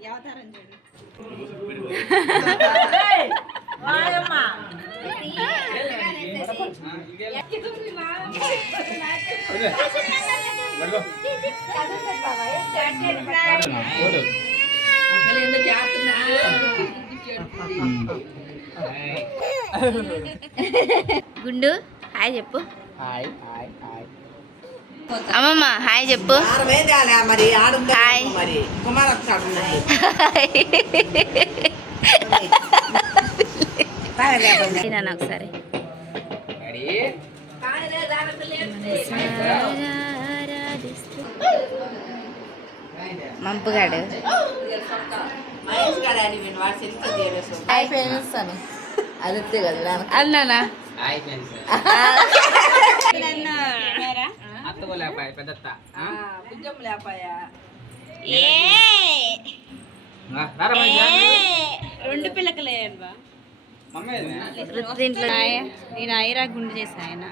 ఈ అవతారం చూడు. గుండు హాయ్ చెప్పు. Hi hi hi. అమ్మమ్మ హాయ్ చెప్పు. హాయ్. నాన్న ఒకసారి మంపుగాడు. అదితే కదా అన్నానా? లేపాయి పెద్దత్త? లేపాయా. రెండు పిల్లకలే? దీంట్లో నేను ఐరా గుండు చేసా ఆయన.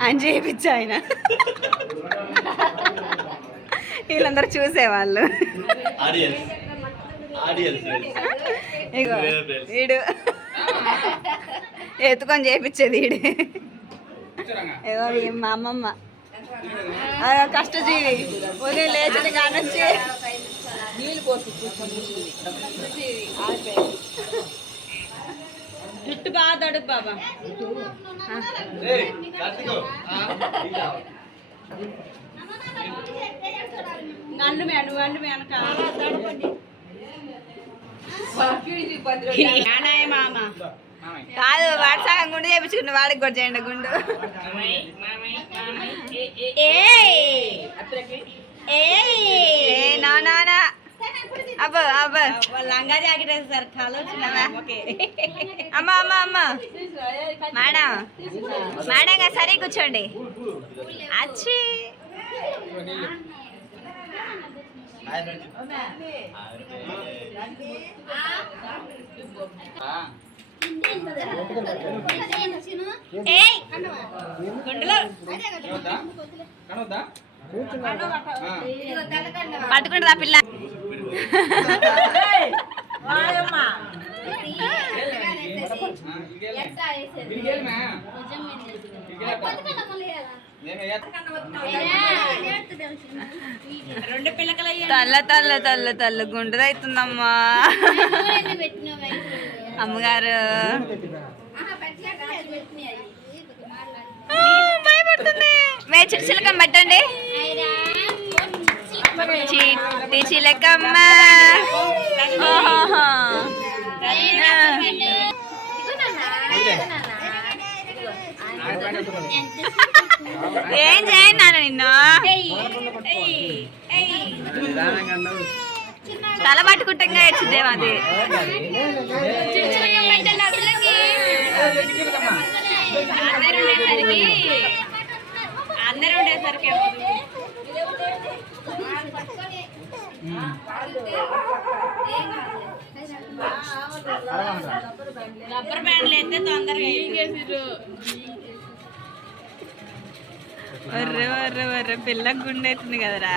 ఆయన చేయించా ఆయన. వీళ్ళందరూ చూసేవాళ్ళు. ఇగో వీడు. ఎత్తుకొని చేపించేది వీడు మా అమ్మమ్మ? కష్టజీవి. ఉదయం లేచిన కానొచ్చి జుట్టు బాగా తడుపు బాబా. అన్ను మే నువ్వు అన్ను మే అనక. నానాయ మామ. కాదు వాడు సగం గుండు చేపించుకున్న వాడికి కూడా చేయండి గుండు. ఏ, నా, నా, నా. అబ్బో అబ్బో. లంగా జాకెట్ వేస్తారు కాలు ఓకే. అమ్మ అమ్మ అమ్మ. మేడం. మేడం గారు సరే కూర్చోండి. అచ్చి. ఆ. పట్టుకుంటుందా పిల్ల. తల్ల తల్ల తల్ల తల్ల గుండుదైతుందమ్మా అమ్మగారు. భయపడుతుంది. మే చిలకమ్మ పెట్టండి. చిట్టి చిలకమ్మ. ఏం చేయండి నాన్న. తల పట్టుకుంటంగా ఏడ్చిద్దేమో అది? అందరూ ఉండేసరికి అందరూ ఉండేసరికి రబ్బర్ బ్యాండ్లు అయితే తొందరగా వర్రె వర్రె వర్రె పిల్ల గుండె అవుతుంది కదరా.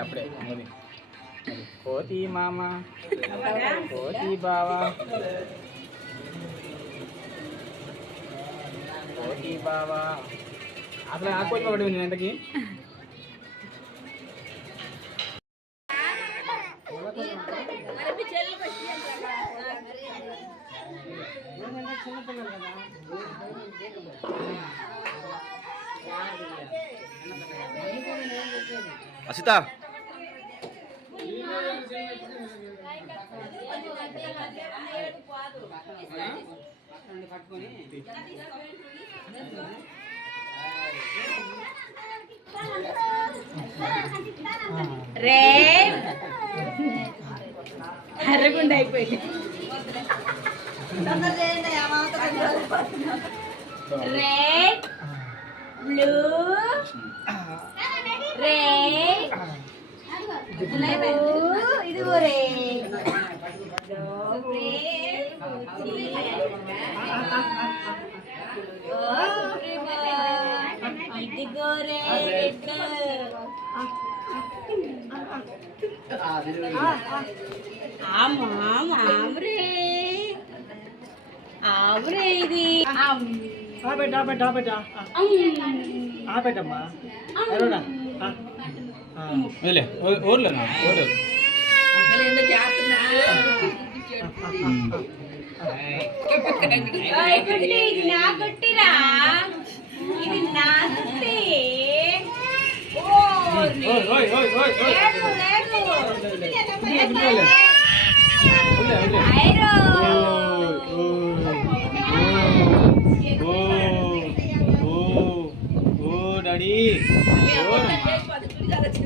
అప్పుడే. కోతి మామ కోతి బావా. కోతి బావా. అసలు ఆ కోతి ఒకటి ఎంతకి అసిత. రే. అరగుండా అయిపోయింది. రెడ్ బ్లూ రెడ్ ఇదిగో రే ఇదిగో రే ఆమ్రే ఆమ్రే ఇది ఆపెట్ట ఆపెట్ట ఆపెట్ట ఆపెట్టమ్మా ఎరుడా వదిలే ఊర్లేనా ఊర్లేదు ఓయ్ గుట్టి, ఇది నా గుట్టిరా ఇది నా గుట్టి ఓ, ఓయ్ ఓయ్ ఓయ్ ఓయ్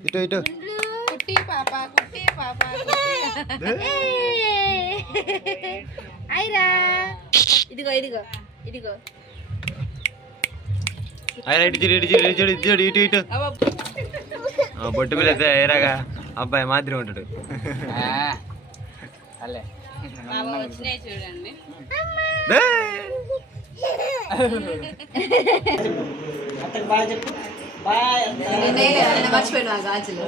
ఇటు ఇటు. కుట్టి పాప కుట్టి పాప ఐరా. ఇదిగో ఇదిగో ఇదిగో. ఆయన ఇటు చూడు ఇటు చూడు ఇటు చూడు ఇటు చూడు ఇటు. ఇటు ఆ, బొట్టు పిల్ల అయితే ఏరాగా అబ్బాయి మాదిరి ఉంటాడు. అల్లే. చూడండి. అత్తకు బాగా చెప్పు. బాయ్ మర్చిపోయినా గాజులు.